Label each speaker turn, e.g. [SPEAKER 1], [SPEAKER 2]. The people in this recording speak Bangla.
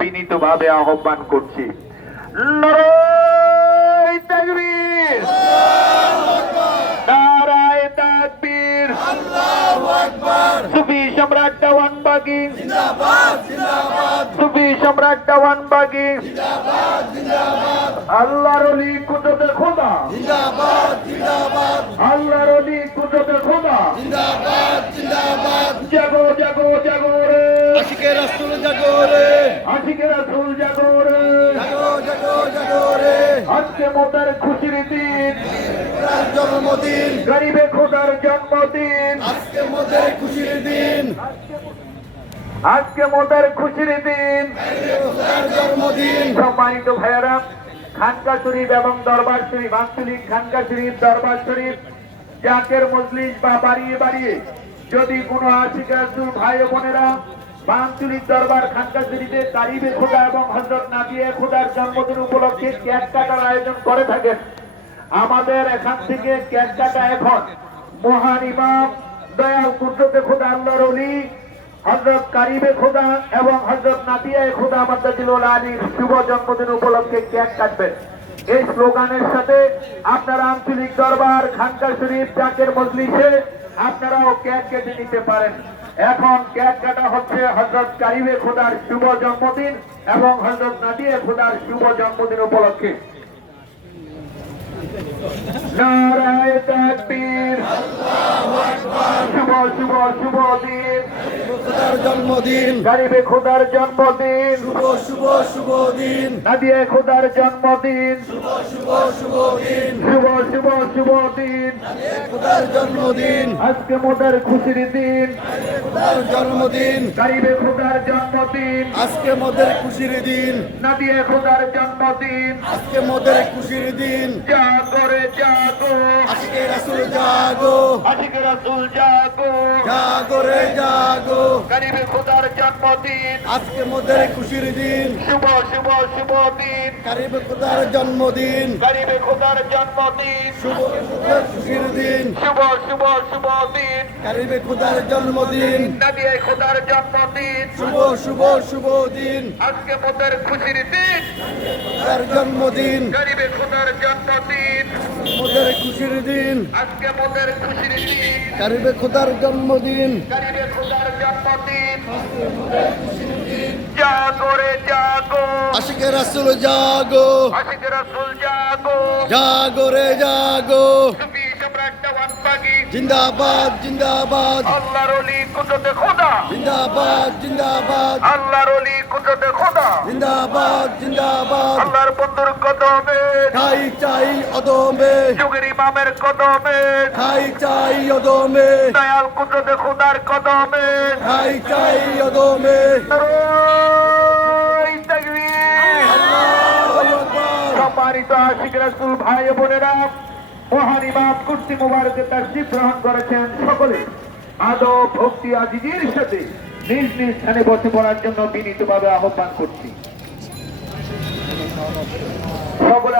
[SPEAKER 1] বিনীতভাবে আহ্বান করছি। নারায়ে তাকবীর, নারায়ে তাকবীর,
[SPEAKER 2] আল্লাহু আকবার।
[SPEAKER 1] সুফি সম্রাট দেওয়ানবাগী
[SPEAKER 2] জিন্দাবাদ জিন্দাবাদ
[SPEAKER 1] সুফি সম্রাট দেওয়ানবাগী
[SPEAKER 2] জিন্দাবাদ জিন্দাবাদ
[SPEAKER 1] আল্লাহর ওলি কুদরতে খোদা,
[SPEAKER 2] জিন্দাবাদ জিন্দাবাদ
[SPEAKER 1] আল্লাহর ওলি কুদরতে খোদা,
[SPEAKER 2] জিন্দাবাদ জিন্দাবাদ।
[SPEAKER 1] জাগো জাগো জাগো রে,
[SPEAKER 2] আশিকে রাসূল জাগো রে,
[SPEAKER 1] আশিকে রাসূল জাগো রে।
[SPEAKER 2] জাগো জাগো জাগো রে।
[SPEAKER 1] আজকে মোদের খুশির দিন,
[SPEAKER 2] তার জন্মদিন,
[SPEAKER 1] গরিবে খোদার জন্মদিন,
[SPEAKER 2] আজকে মোদের খুশির দিন,
[SPEAKER 1] আজকে মোদের খুশির দিন।
[SPEAKER 2] তার জন্মদিন।
[SPEAKER 1] সম্মানিত ভাইয়েরা, খানকা শরীফ এবং দরবার শরীফ, আঞ্চলিক খানকা শরীফ, দরবার শরীফ, জাকের মজলিস বা বাড়িয়ে বাড়িয়ে যদি কোনো আশিক রাসূল ভাই ও বোনেরা বা আঞ্চলিক দরবার খানকা শরীফে কারিবে খোদা এবং হযরত নাবিয়ে খোদার জন্মদিন উপলক্ষে কেক কাটার আয়োজন করে থাকেন, আমাদের এখান থেকে কেক কাটা এখন মহান ইমাম দয়াল কুদরতে খোদা আল্লাহর ওলি হযরত কারিবে খোদা এবং হযরত নাবিয়ে খোদা মাদ্দাজিলুল আলীর শুভ জন্মদিন উপলক্ষে কেক কাটবেন। এই স্লোগানের সাথে আপনারা আঞ্চলিক দরবার খানকা শরীফ জাকের মজলিসে আপনারাও কেক কেটে নিতে পারেন। এখন কেক কাটা হচ্ছে হযরত কারিবে খোদার শুভ জন্মদিন এবং হযরত নাবিয়ে খোদার শুভ জন্মদিন উপলক্ষে। নারায়ে তাকবীর, শুভ শুভ শুভ দিন,
[SPEAKER 2] খোদার জন্মদিন,
[SPEAKER 1] কারিবে খোদার জন্মদিন,
[SPEAKER 2] শুভ শুভ শুভ দিন,
[SPEAKER 1] নাবিয়ে খোদার জন্মদিন,
[SPEAKER 2] শুভ শুভ শুভ দিন,
[SPEAKER 1] শুভ শুভ শুভ দিন।
[SPEAKER 2] খোদার জন্মদিন,
[SPEAKER 1] আজকে মোদের খুশির দিন,
[SPEAKER 2] খোদার জন্মদিন,
[SPEAKER 1] কারিবে খোদার জন্মদিন,
[SPEAKER 2] আজকে মোদের খুশির দিন,
[SPEAKER 1] নাবিয়ে খোদার জন্মদিন।
[SPEAKER 2] আজকে মোদের খুশির দিন।
[SPEAKER 1] জাগো রে জাগো,
[SPEAKER 2] আশিকে রাসূল জাগো,
[SPEAKER 1] আশিক রাসূল জাগো,
[SPEAKER 2] জাগো রে জাগো,
[SPEAKER 1] কারিবে খোদার জন্মদিন,
[SPEAKER 2] আজকে মোদের খুশির দিন,
[SPEAKER 1] শুভ শুভ শুভ দিন,
[SPEAKER 2] কারিবে খোদার জন্মদিন,
[SPEAKER 1] কারিবে খোদার জন্মদিন,
[SPEAKER 2] শুভ শুভ খুশির দিন,
[SPEAKER 1] শুভ শুভ শুভ দিন,
[SPEAKER 2] কারিবে খোদার জন্মদিন,
[SPEAKER 1] নাবিয়ে খোদার জন্মদিন।
[SPEAKER 2] শুভ শুভ শুভ দিন,
[SPEAKER 1] আজকে মোদের খুশির দিন,
[SPEAKER 2] তার জন্মদিন,
[SPEAKER 1] কারিবে খোদার জন্মদিন,
[SPEAKER 2] মোদের খুশির দিন,
[SPEAKER 1] আজকে মোদের খুশির দিন,
[SPEAKER 2] কারিবে খোদার জন্মদিন,
[SPEAKER 1] কারিবে খোদার জন্মদিন। জাগো রে জাগো,
[SPEAKER 2] আশিকে রাসূল জাগো,
[SPEAKER 1] আশিক রাসূল জাগো,
[SPEAKER 2] জাগো রে জাগো,
[SPEAKER 1] সুফি সম্রাট দেওয়ানবাগী
[SPEAKER 2] জিন্দাবাদ জিন্দাবাদ,
[SPEAKER 1] আল্লাহর ওলি কুদরতে খোদা,
[SPEAKER 2] জিন্দাবাদ জিন্দাবাদ,
[SPEAKER 1] আল্লাহর ওলি কুদরতে খোদা,
[SPEAKER 2] জিন্দাবাদ জিন্দাবাদ,
[SPEAKER 1] আল্লাহর বন্ধুর কদমে,
[SPEAKER 2] খাই চাই অদমে,
[SPEAKER 1] যুগের ইমামের কদমে,
[SPEAKER 2] খাই চাই অদমে,
[SPEAKER 1] দয়াল কুদরতে খোদার কদমে।
[SPEAKER 2] খাই চাই অদমে।
[SPEAKER 1] নারায়ে তাকবীর।
[SPEAKER 2] আল্লাহু আকবার।
[SPEAKER 1] সম্মানিত আশিক রাসূল ভাই ও বোনেরা, মহান ইমাম কুর্সি মুবারকে তাশরীফ গ্রহণ করেছেন। সকলে আদব ভক্তি আজিজির সাথে নিজ নিজ স্থানে বসে পড়ার জন্য বিনীতভাবে আহ্বান করছি। সকলে